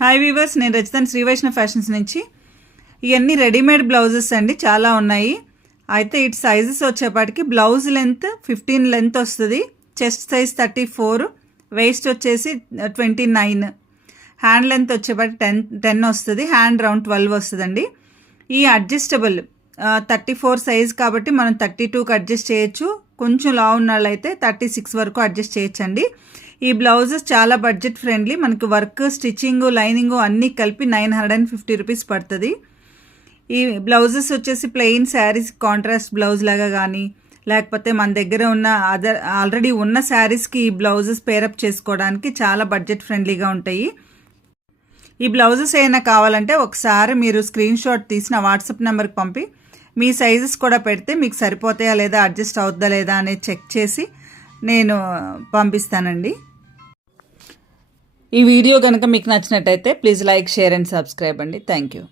Hi weavers, నేను రచితన్ Shri Vaishnav fashions నుంచి. ఇవన్నీ రెడీమేడ్ బ్లౌజెస్ అండి, చాలా ఉన్నాయి. అయితే ఇటు సైజెస్ వచ్చేపాటికి బ్లౌజ్ లెంత్ 15 లెంత్ వస్తుంది, చెస్ట్ సైజ్ 34, వేస్ట్ వచ్చేసి 29, హ్యాండ్ లెంత్ వచ్చేపాటికి 10 వస్తుంది, హ్యాండ్ రౌండ్ 12 వస్తుందండి. ఈ అడ్జస్టబుల్ 34 సైజ్ కాబట్టి మనం 32కి అడ్జస్ట్ చేయొచ్చు, కొంచెం లావు ఉన్న వాళ్ళైతే 36 వరకు అడ్జస్ట్ చేయొచ్చండి. ఈ బ్లౌజెస్ చాలా బడ్జెట్ ఫ్రెండ్లీ, మనకి వర్క్, స్టిచ్చింగ్, లైనింగ్ అన్నీ కలిపి 950 రూపీస్ పడుతుంది. ఈ బ్లౌజెస్ వచ్చేసి ప్లెయిన్ శారీస్ కాంట్రాస్ట్ బ్లౌజ్ లాగా కానీ, లేకపోతే మన దగ్గర ఉన్న ఆల్రెడీ ఉన్న శారీస్కి ఈ బ్లౌజెస్ పేరప్ చేసుకోవడానికి చాలా బడ్జెట్ ఫ్రెండ్లీగా ఉంటాయి. ఈ బ్లౌజెస్ ఏమైనా కావాలంటే ఒకసారి మీరు స్క్రీన్ షాట్ తీసిన వాట్సాప్ నెంబర్కి పంపి మీ సైజెస్ కూడా పెడితే మీకు సరిపోతాయా లేదా, అడ్జస్ట్ అవుద్దా లేదా అనేది చెక్ చేసి నేను పంపిస్తానండి. ఈ వీడియో కనుక మీకు నచ్చినట్టయితే please like, share and subscribe అండి. Thank you.